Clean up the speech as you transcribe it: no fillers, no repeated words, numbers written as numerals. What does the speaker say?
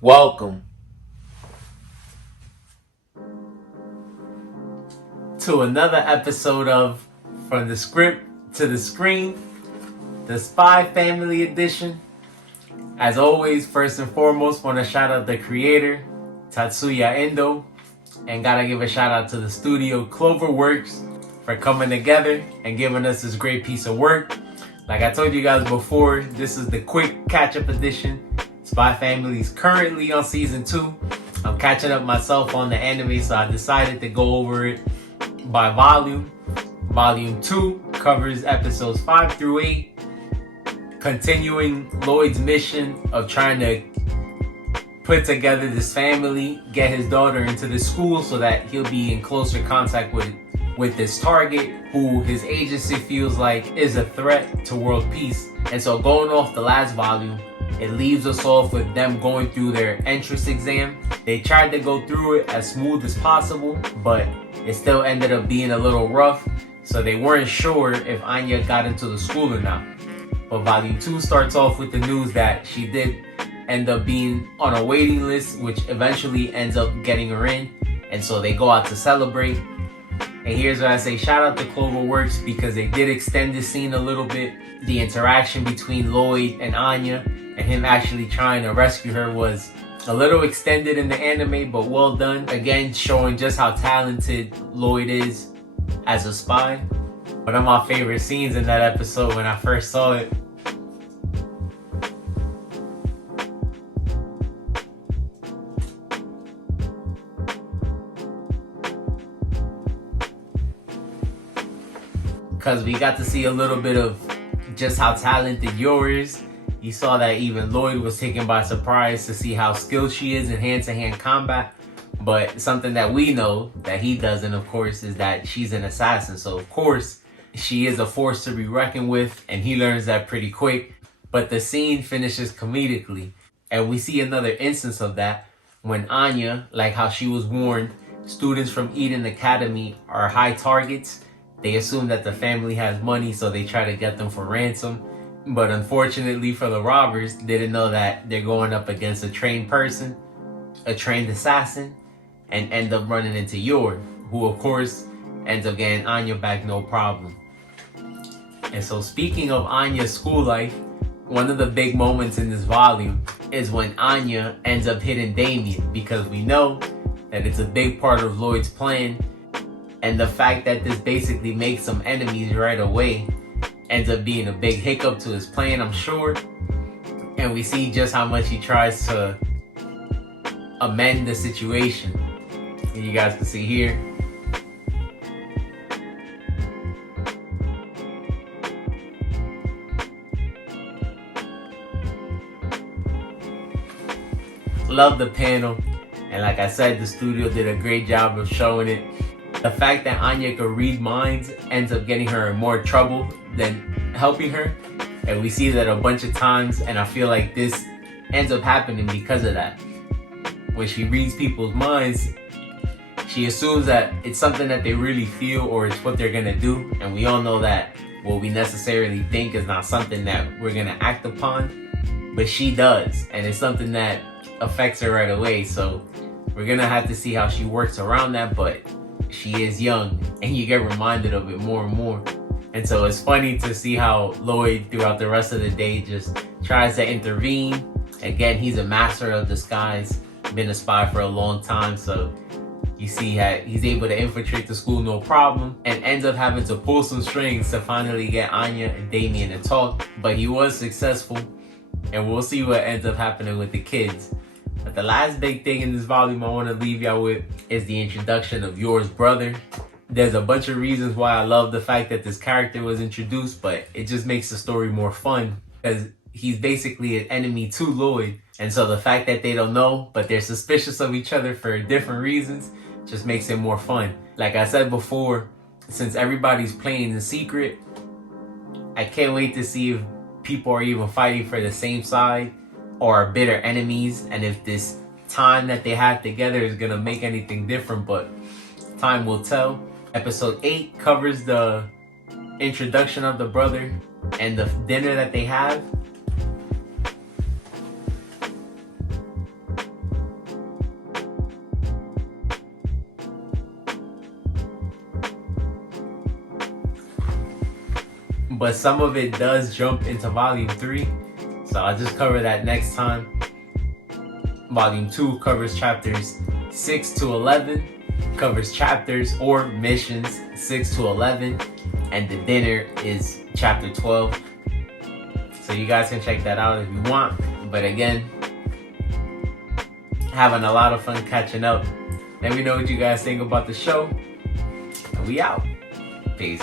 Welcome to another episode of From the Script to the Screen, the Spy Family Edition. As always, first and foremost, want to shout out the creator, Tatsuya Endo, and gotta give a shout out to the studio Cloverworks for coming together and giving us this great piece of work. Like I told you guys before, this is the quick catch-up edition. Spy Family is currently on season 2. I'm catching up myself on the anime, so I decided to go over it by volume. Volume 2 covers episodes 5 through 8, continuing Lloyd's mission of trying to put together this family, get his daughter into the school so that he'll be in closer contact with this target who his agency feels like is a threat to world peace. And so going off the last volume, it leaves us off with them going through their entrance exam. They tried to go through it as smooth as possible, but it still ended up being a little rough, so they weren't sure if Anya got into the school or not. But volume 2 starts off with the news that she did end up being on a waiting list, which eventually ends up getting her in, and so they go out to celebrate. And here's where I say shout out to Cloverworks, because they did extend the scene a little bit. The interaction between Lloyd and Anya and him actually trying to rescue her was a little extended in the anime, but well done. Again, showing just how talented Lloyd is as a spy. One of my favorite scenes in that episode when I first saw it, because we got to see a little bit of just how talented Yor is. You saw that even Lloyd was taken by surprise to see how skilled she is in hand-to-hand combat. But something that we know that he doesn't, of course, is that she's an assassin. So, of course, she is a force to be reckoned with, and he learns that pretty quick. But the scene finishes comedically, and we see another instance of that when Anya, like how she was warned, students from Eden Academy are high targets. They assume that the family has money, so they try to get them for ransom. But unfortunately for the robbers, they didn't know that they're going up against a trained person, a trained assassin, and end up running into Yor, who of course ends up getting Anya back no problem. And so speaking of Anya's school life, one of the big moments in this volume is when Anya ends up hitting Damien, because we know that it's a big part of Lloyd's plan, and the fact that this basically makes some enemies right away ends up being a big hiccup to his plan, I'm sure. And we see just how much he tries to amend the situation. And you guys can see here. Love the panel. And like I said, the studio did a great job of showing it. The fact that Anya could read minds ends up getting her in more trouble than helping her. And we see that a bunch of times, and I feel like this ends up happening because of that. When she reads people's minds, she assumes that it's something that they really feel or it's what they're gonna do. And we all know that what we necessarily think is not something that we're gonna act upon, but she does. And it's something that affects her right away. So we're gonna have to see how she works around that, but she is young, and you get reminded of it more and more. And so it's funny to see how Lloyd throughout the rest of the day just tries to intervene. Again, he's a master of disguise, been a spy for a long time, so you see how he's able to infiltrate the school no problem, and ends up having to pull some strings to finally get Anya and Damien to talk. But he was successful, and we'll see what ends up happening with the kids. But the last big thing in this volume I want to leave y'all with is the introduction of Yor's brother. There's a bunch of reasons why I love the fact that this character was introduced, but it just makes the story more fun because he's basically an enemy to Lloyd. And so the fact that they don't know, but they're suspicious of each other for different reasons, just makes it more fun. Like I said before, since everybody's playing in secret, I can't wait to see if people are even fighting for the same side or are bitter enemies, and if this time that they have together is gonna make anything different, but time will tell. Episode 8 covers the introduction of the brother and the dinner that they have. but some of it does jump into volume 3, so I'll just cover that next time. Volume 2 covers chapters 6 to 11, covers chapters or missions 6 to 11, and the dinner is chapter 12. So you guys can check that out if you want. But again, having a lot of fun catching up. Let me know what you guys think about the show. And we out. Peace.